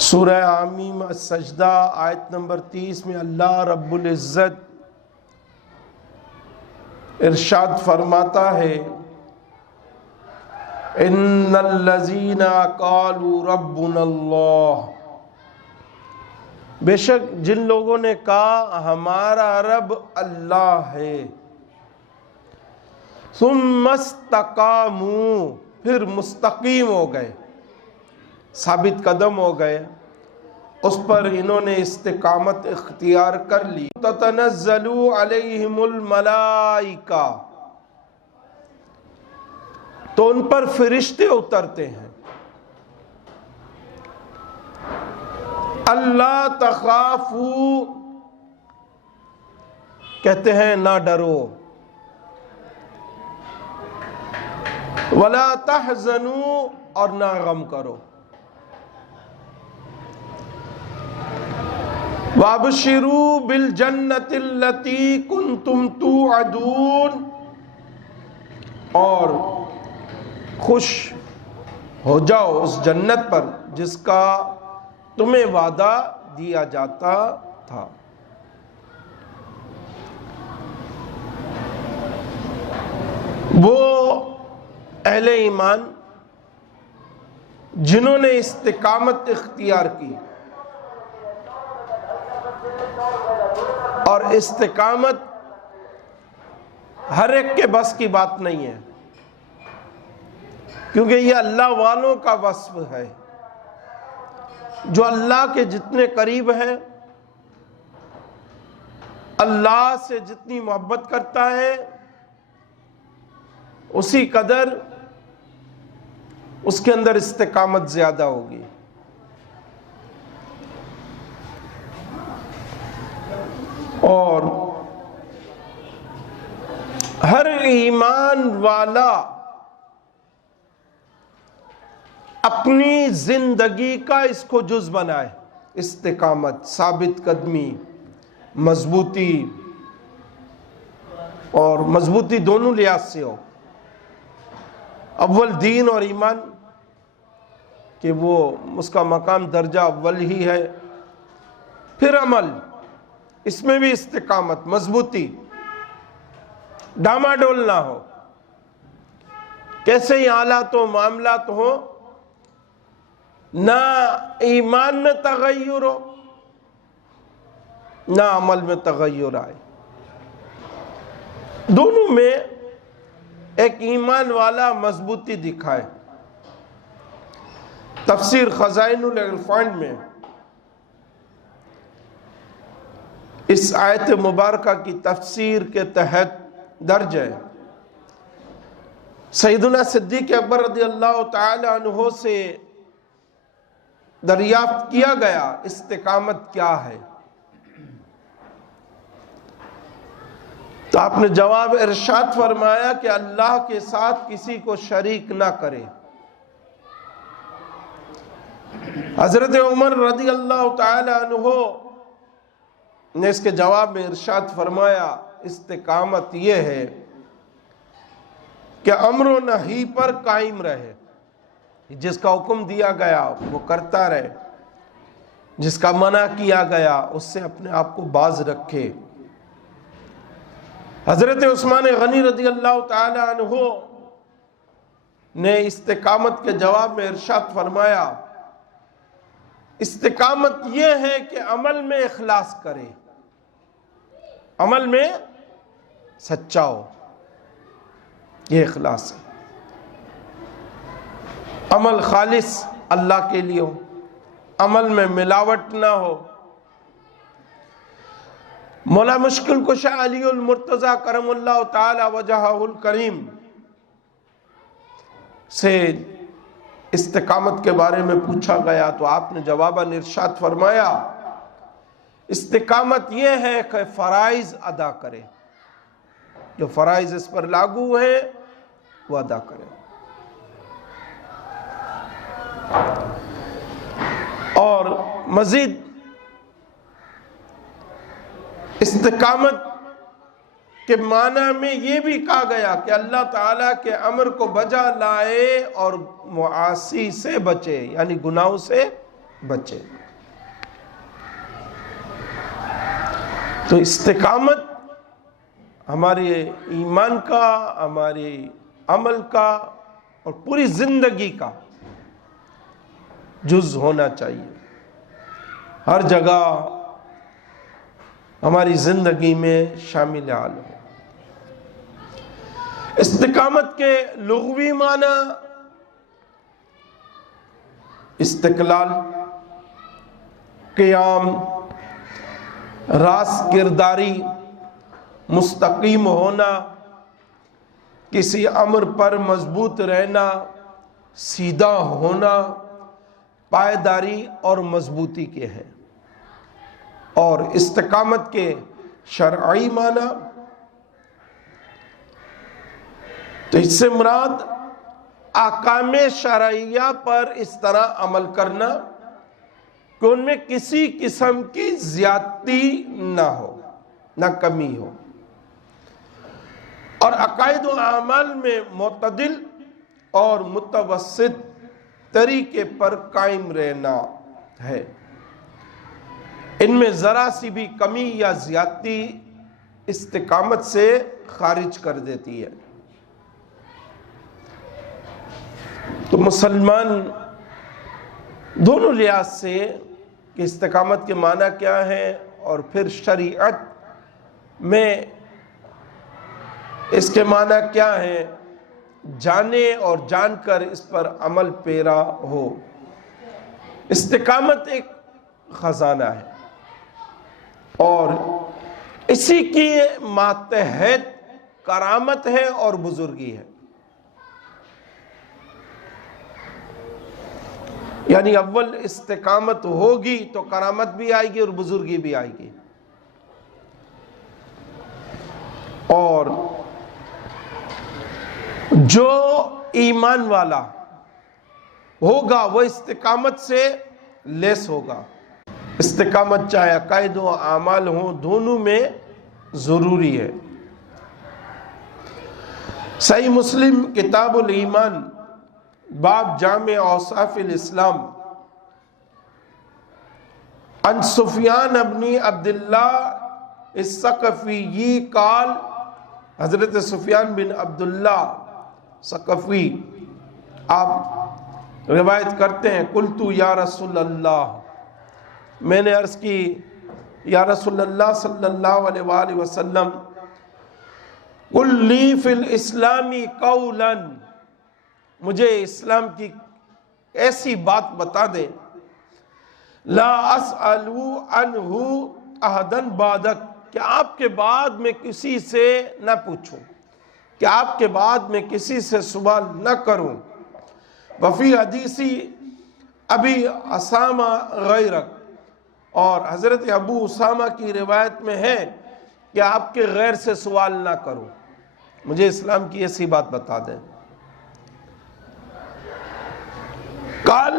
سورہ حامیم السجدہ آیت نمبر 30 میں اللہ رب العزت ارشاد فرماتا ہے ان الذین قالوا ربنا اللہ، بے شک جن لوگوں نے کہا ہمارا رب اللہ ہے، ثم استقاموا، پھر مستقیم ہو گئے، ثابت قدم ہو گئے، اس پر انہوں نے استقامت اختیار کر لی، تتنزل علیہم الملائکہ، تو ان پر فرشتے اترتے ہیں، اللہ تخافوا، کہتے ہیں نہ ڈرو، ولا تحزنوا، اور نہ غم کرو، وابشروا بالجنۃ التی کنتم توعدون، اور خوش ہو جاؤ اس جنت پر جس کا تمہیں وعدہ دیا جاتا تھا۔ وہ اہل ایمان جنہوں نے استقامت اختیار کی، اور استقامت ہر ایک کے بس کی بات نہیں ہے، کیونکہ یہ اللہ والوں کا وصف ہے، جو اللہ کے جتنے قریب ہے، اللہ سے جتنی محبت کرتا ہے، اسی قدر اس کے اندر استقامت زیادہ ہوگی۔ اور ہر ایمان والا اپنی زندگی کا اس کو جز بنائے، استقامت، ثابت قدمی، مضبوطی، اور مضبوطی دونوں لحاظ سے ہو، اول دین اور ایمان کہ وہ اس کا مقام درجہ اول ہی ہے، پھر عمل، اس میں بھی استقامت، مضبوطی، ڈاما ڈول نہ ہو، کیسے ہی حالات و معاملات ہو، نہ ایمان میں تغیر ہو نہ عمل میں تغیر آئے، دونوں میں ایک ایمان والا مضبوطی دکھائے۔ تفسیر خزائن العرفان میں اس آیت مبارکہ کی تفسیر کے تحت درج ہے، سیدنا صدیق اکبر رضی اللہ تعالی عنہ سے دریافت کیا گیا استقامت کیا ہے، تو آپ نے جواب ارشاد فرمایا کہ اللہ کے ساتھ کسی کو شریک نہ کرے۔ حضرت عمر رضی اللہ تعالی عنہ نے اس کے جواب میں ارشاد فرمایا استقامت یہ ہے کہ امر و نہی پر قائم رہے، جس کا حکم دیا گیا وہ کرتا رہے، جس کا منع کیا گیا اس سے اپنے آپ کو باز رکھے۔ حضرت عثمان غنی رضی اللہ تعالی عنہ نے استقامت کے جواب میں ارشاد فرمایا استقامت یہ ہے کہ عمل میں اخلاص کرے، عمل میں سچا ہو، یہ اخلاص ہے، عمل خالص اللہ کے لیے ہو، عمل میں ملاوٹ نہ ہو۔ مولا مشکل کشا علی المرتضی کرم اللہ تعالی وجہہ الکریم سے استقامت کے بارے میں پوچھا گیا تو آپ نے جواباً ارشاد فرمایا استقامت یہ ہے کہ فرائض ادا کرے، جو فرائض اس پر لاگو ہیں وہ ادا کرے، اور مزید استقامت کے معنی میں یہ بھی کہا گیا کہ اللہ تعالیٰ کے امر کو بجا لائے اور معاصی سے بچے، یعنی گناہوں سے بچے۔ تو استقامت ہمارے ایمان کا، ہمارے عمل کا اور پوری زندگی کا جز ہونا چاہیے، ہر جگہ ہماری زندگی میں شامل حال ہو۔ استقامت کے لغوی معنی استقلال، قیام، راست کرداری، مستقیم ہونا، کسی امر پر مضبوط رہنا، سیدھا ہونا، پائیداری اور مضبوطی کے ہیں۔ اور استقامت کے شرعی معنی تو اس سے مراد احکام شرعیہ پر اس طرح عمل کرنا کہ ان میں کسی قسم کی زیادتی نہ ہو، نہ کمی ہو، اور عقائد و اعمال میں معتدل اور متوسط طریقے پر قائم رہنا ہے۔ ان میں ذرا سی بھی کمی یا زیادتی استقامت سے خارج کر دیتی ہے۔ تو مسلمان دونوں لحاظ سے کہ استقامت کے معنی کیا ہے اور پھر شریعت میں اس کے معنی کیا ہے، جانے اور جان کر اس پر عمل پیرا ہو۔ استقامت ایک خزانہ ہے اور اسی کی ماتحت کرامت ہے اور بزرگی ہے۔ یعنی اول استقامت ہوگی تو کرامت بھی آئے گی اور بزرگی بھی آئے گی۔ اور جو ایمان والا ہوگا وہ استقامت سے لیس ہوگا۔ استقامت چاہے عقائد و اعمال ہوں، دونوں میں ضروری ہے۔ صحیح مسلم کتاب الایمان باب جامع اوصاف الاسلام عن سفیان بن عبداللہ الثقفی قال، حضرت سفیان بن عبداللہ ثقفی آپ روایت کرتے ہیں، قلت یا رسول اللہ، میں نے عرض کی یا رسول اللہ صلی اللہ علیہ وآلہ وسلم، قل لی فی الاسلام قولا، مجھے اسلام کی ایسی بات بتا دیں، لا اسأل عنہ احدا بعدک، کہ آپ کے بعد میں کسی سے نہ پوچھوں، کہ آپ کے بعد میں کسی سے سوال نہ کروں۔ وفی حدیثی ابی اسامہ غیرک، اور حضرت ابو اسامہ کی روایت میں ہے کہ آپ کے غیر سے سوال نہ کروں، مجھے اسلام کی ایسی بات بتا دیں۔ قال،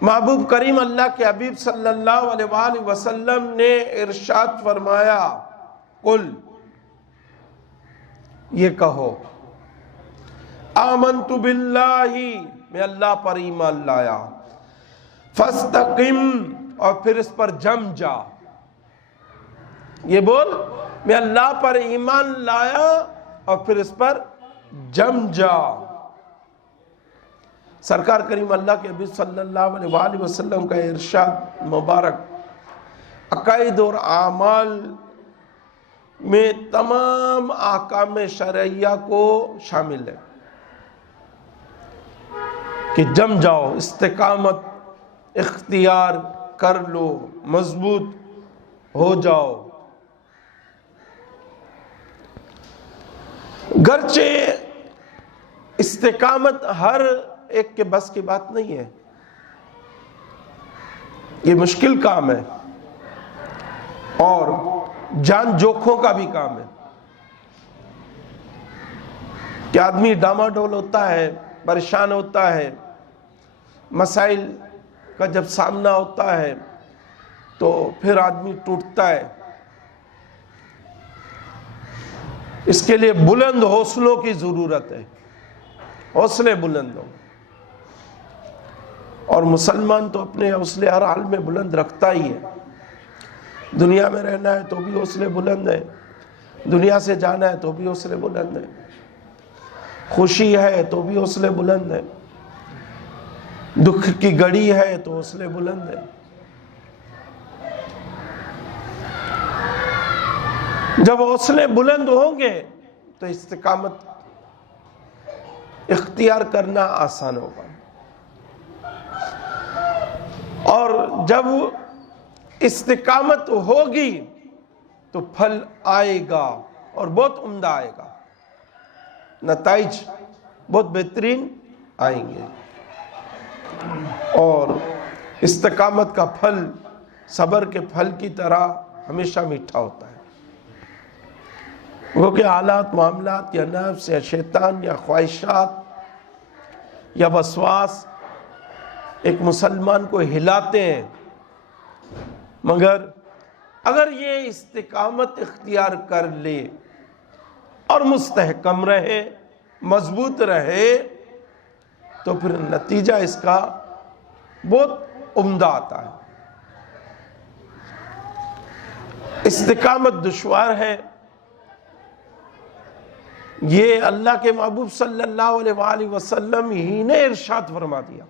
محبوب کریم اللہ کے حبیب صلی اللہ علیہ وآلہ وسلم نے ارشاد فرمایا، قل، یہ کہو، آمنت باللہ، میں اللہ پر ایمان لایا، فاستقم، اور پھر اس پر جم جا۔ یہ بول، میں اللہ پر ایمان لایا اور پھر اس پر جم جا۔ سرکار کریم اللہ کے حبیب صلی اللہ علیہ وآلہ وسلم کا ارشاد مبارک عقائد اور اعمال میں تمام احکام شرعیہ کو شامل ہے کہ جم جاؤ، استقامت اختیار کر لو، مضبوط ہو جاؤ۔ گرچہ استقامت ہر ایک کے بس کی بات نہیں ہے، یہ مشکل کام ہے اور جان جوکھوں کا بھی کام ہے کہ آدمی ڈاماڈول ہوتا ہے، پریشان ہوتا ہے، مسائل کا جب سامنا ہوتا ہے تو پھر آدمی ٹوٹتا ہے۔ اس کے لیے بلند حوصلوں کی ضرورت ہے، حوصلے بلند ہو۔ اور مسلمان تو اپنے حوصلے ہر حال میں بلند رکھتا ہی ہے. دنیا میں رہنا ہے تو بھی حوصلے بلند ہے، دنیا سے جانا ہے تو بھی حوصلے بلند ہے، خوشی ہے تو بھی حوصلے بلند ہے، دکھ کی گھڑی ہے تو حوصلے بلند ہے. جب حوصلے بلند ہوں گے تو استقامت اختیار کرنا آسان ہوگا، اور جب استقامت ہوگی تو پھل آئے گا اور بہت عمدہ آئے گا، نتائج بہت بہترین آئیں گے. اور استقامت کا پھل صبر کے پھل کی طرح ہمیشہ میٹھا ہوتا ہے. وہ کہ حالات، معاملات یا نفس یا شیطان یا خواہشات یا وسواس ایک مسلمان کو ہلاتے ہیں، مگر اگر یہ استقامت اختیار کر لے اور مستحکم رہے، مضبوط رہے، تو پھر نتیجہ اس کا بہت عمدہ آتا ہے. استقامت دشوار ہے، یہ اللہ کے محبوب صلی اللہ علیہ وآلہ وسلم ہی نے ارشاد فرما دیا.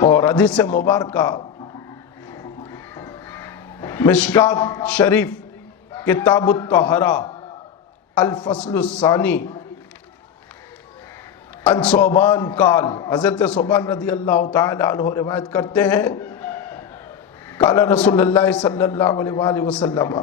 اور حدیث مبارکہ مشکات شریف کتاب الطہارہ الفصل الثانی ان ثوبان قال، حضرت ثوبان رضی اللہ تعالی عنہ روایت کرتے ہیں، قال رسول اللہ صلی اللہ علیہ وآلہ وسلم،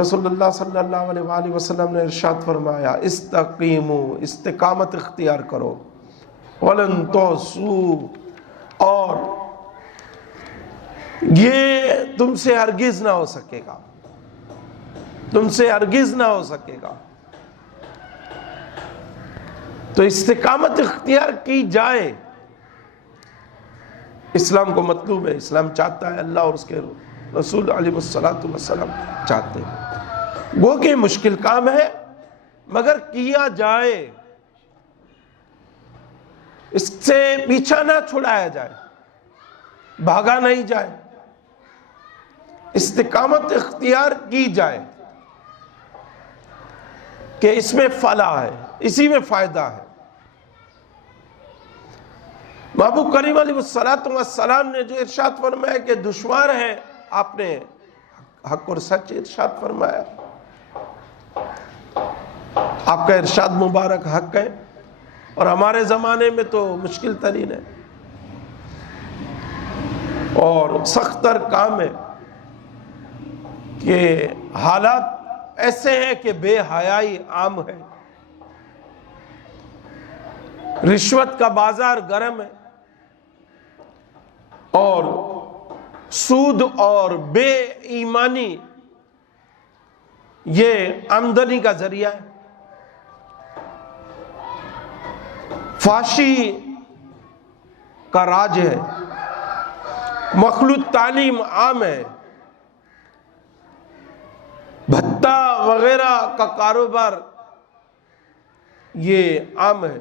رسول اللہ صلی اللہ علیہ وآلہ وسلم نے ارشاد فرمایا، استقیموا، استقامت اختیار کرو، ولن تحصوا، اور یہ تم سے ہرگز نہ ہو سکے گا، تم سے ہرگز نہ ہو سکے گا. تو استقامت اختیار کی جائے، اسلام کو مطلوب ہے، اسلام چاہتا ہے، اللہ اور اس کے رسول علیہ السلام چاہتے ہیں. وہ کہ مشکل کام ہے مگر کیا جائے، اس سے پیچھا نہ چھڑایا جائے، بھاگا نہیں جائے، استقامت اختیار کی جائے کہ اس میں فلاح ہے، اسی میں فائدہ ہے. محبوب کریم علیہ السلام نے جو ارشاد فرمایا کہ دشوار ہے، آپ نے حق اور سچ ارشاد فرمایا. آپ کا ارشاد مبارک حق ہے، اور ہمارے زمانے میں تو مشکل ترین ہے اور سخت تر کام ہے کہ حالات ایسے ہیں کہ بے حیائی عام ہے، رشوت کا بازار گرم ہے، اور سود اور بے ایمانی یہ آمدنی کا ذریعہ ہے، فحاشی کا راج ہے، مخلوط تعلیم عام ہے، بھتہ وغیرہ کا کاروبار یہ عام ہے،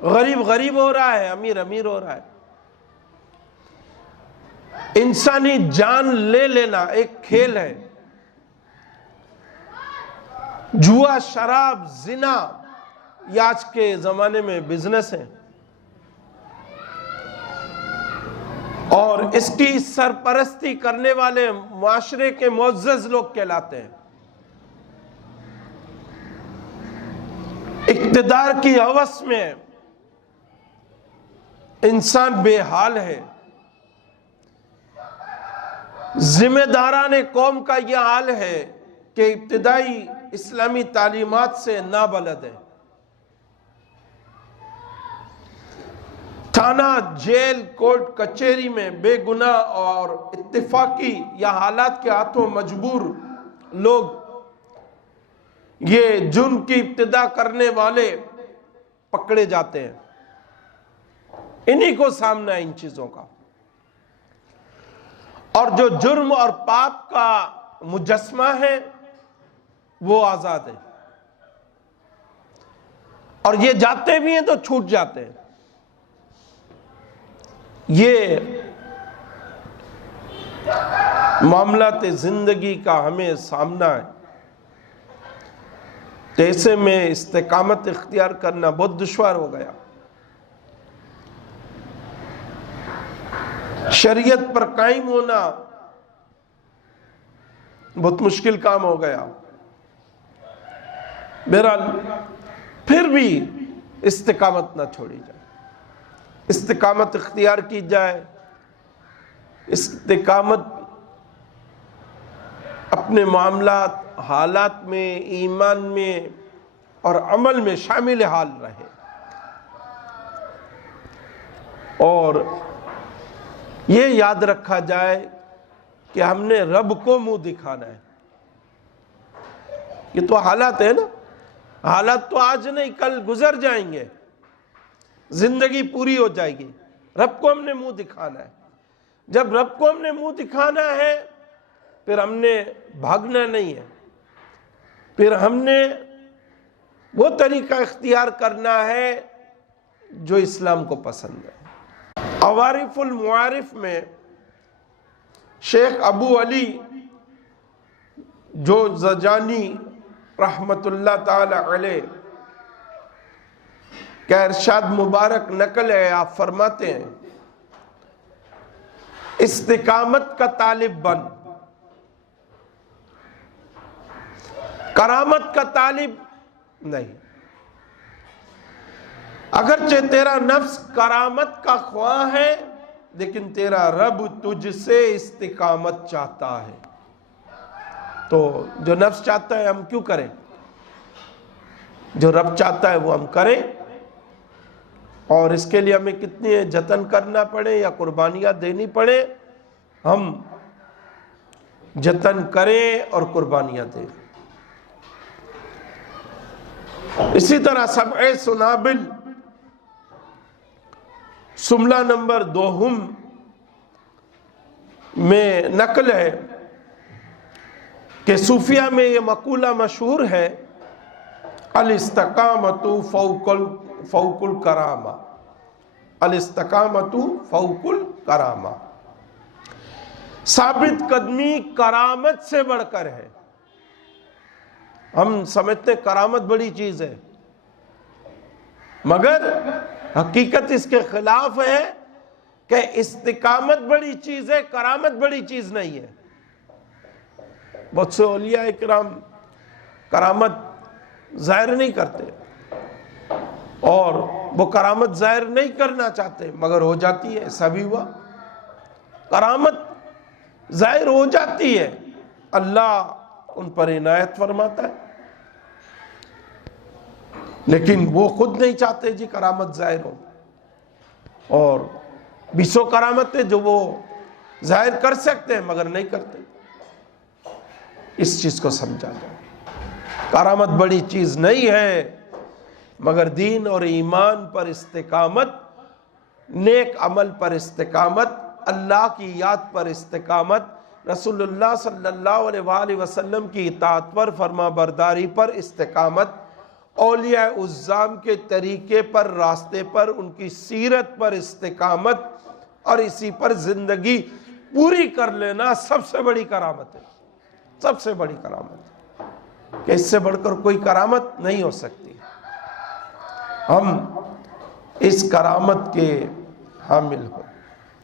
غریب غریب ہو رہا ہے، امیر امیر ہو رہا ہے. انسانی جان لے لینا ایک کھیل ہے. جوا، شراب، زنا یہ آج کے زمانے میں بزنس ہے، اور اس کی سرپرستی کرنے والے معاشرے کے معزز لوگ کہلاتے ہیں. اقتدار کی ہوس میں انسان بے حال ہے. ذمہ داران قوم کا یہ حال ہے کہ ابتدائی اسلامی تعلیمات سے نابلد ہے. تھانہ، جیل، کورٹ کچہری میں بے گناہ اور اتفاقی یا حالات کے ہاتھوں مجبور لوگ یہ جرم کی ابتدا کرنے والے پکڑے جاتے ہیں. انہی کو سامنا ہے ان چیزوں کا، اور جو جرم اور پاپ کا مجسمہ ہے وہ آزاد ہے. اور یہ جاتے بھی ہیں تو چھوٹ جاتے ہیں. یہ معاملات زندگی کا ہمیں سامنا ہے. تو ایسے میں استقامت اختیار کرنا بہت دشوار ہو گیا. شریعت پر قائم ہونا بہت مشکل کام ہو گیا. بہرحال پھر بھی استقامت نہ چھوڑی جائے, استقامت اختیار کی جائے. استقامت اپنے معاملات, حالات میں, ایمان میں اور عمل میں شامل حال رہے. اور یہ یاد رکھا جائے کہ ہم نے رب کو منہ دکھانا ہے. یہ تو حالات ہے نا, حالات تو آج نہیں کل گزر جائیں گے, زندگی پوری ہو جائے گی. رب کو ہم نے منہ دکھانا ہے. جب رب کو ہم نے منہ دکھانا ہے پھر ہم نے بھاگنا نہیں ہے, پھر ہم نے وہ طریقہ اختیار کرنا ہے جو اسلام کو پسند ہے. عوارف المعارف میں شیخ ابو علی جو زجانی رحمت اللہ تعالی علیہ کا ارشاد مبارک نقل ہے. آپ فرماتے ہیں استقامت کا طالب بن, کرامت کا طالب نہیں. اگرچہ تیرا نفس کرامت کا خواہ ہے لیکن تیرا رب تجھ سے استقامت چاہتا ہے. تو جو نفس چاہتا ہے ہم کیوں کریں, جو رب چاہتا ہے وہ ہم کریں. اور اس کے لیے ہمیں کتنی جتن کرنا پڑے یا قربانیاں دینی پڑے, ہم جتن کریں اور قربانیاں دیں. اسی طرح سبع سنابل سملہ نمبر 2 میں نقل ہے کہ صوفیہ میں یہ مقولہ مشہور ہے, الاستقامت فوق الکرامہ, الاستقامت فوق الکرامہ. ثابت قدمی کرامت سے بڑھ کر ہے. ہم سمجھتے ہیں کرامت بڑی چیز ہے, مگر حقیقت اس کے خلاف ہے کہ استقامت بڑی چیز ہے, کرامت بڑی چیز نہیں ہے. بہت سے اولیاء کرام کرامت ظاہر نہیں کرتے اور وہ کرامت ظاہر نہیں کرنا چاہتے مگر ہو جاتی ہے. ایسا بھی ہوا, کرامت ظاہر ہو جاتی ہے, اللہ ان پر عنایت فرماتا ہے, لیکن وہ خود نہیں چاہتے جی کرامت ظاہر ہو. اور بیسو کرامتیں جو وہ ظاہر کر سکتے ہیں مگر نہیں کرتے. اس چیز کو سمجھا جائے, کرامت بڑی چیز نہیں ہے مگر دین اور ایمان پر استقامت, نیک عمل پر استقامت, اللہ کی یاد پر استقامت, رسول اللہ صلی اللہ علیہ وآلہ وسلم کی اطاعت پر, فرما برداری پر استقامت, اولیاء عظام کے طریقے پر, راستے پر, ان کی سیرت پر استقامت, اور اسی پر زندگی پوری کر لینا سب سے بڑی کرامت ہے. سب سے بڑی کرامت ہے کہ اس سے بڑھ کر کوئی کرامت نہیں ہو سکتی. ہم اس کرامت کے حامل ہوں.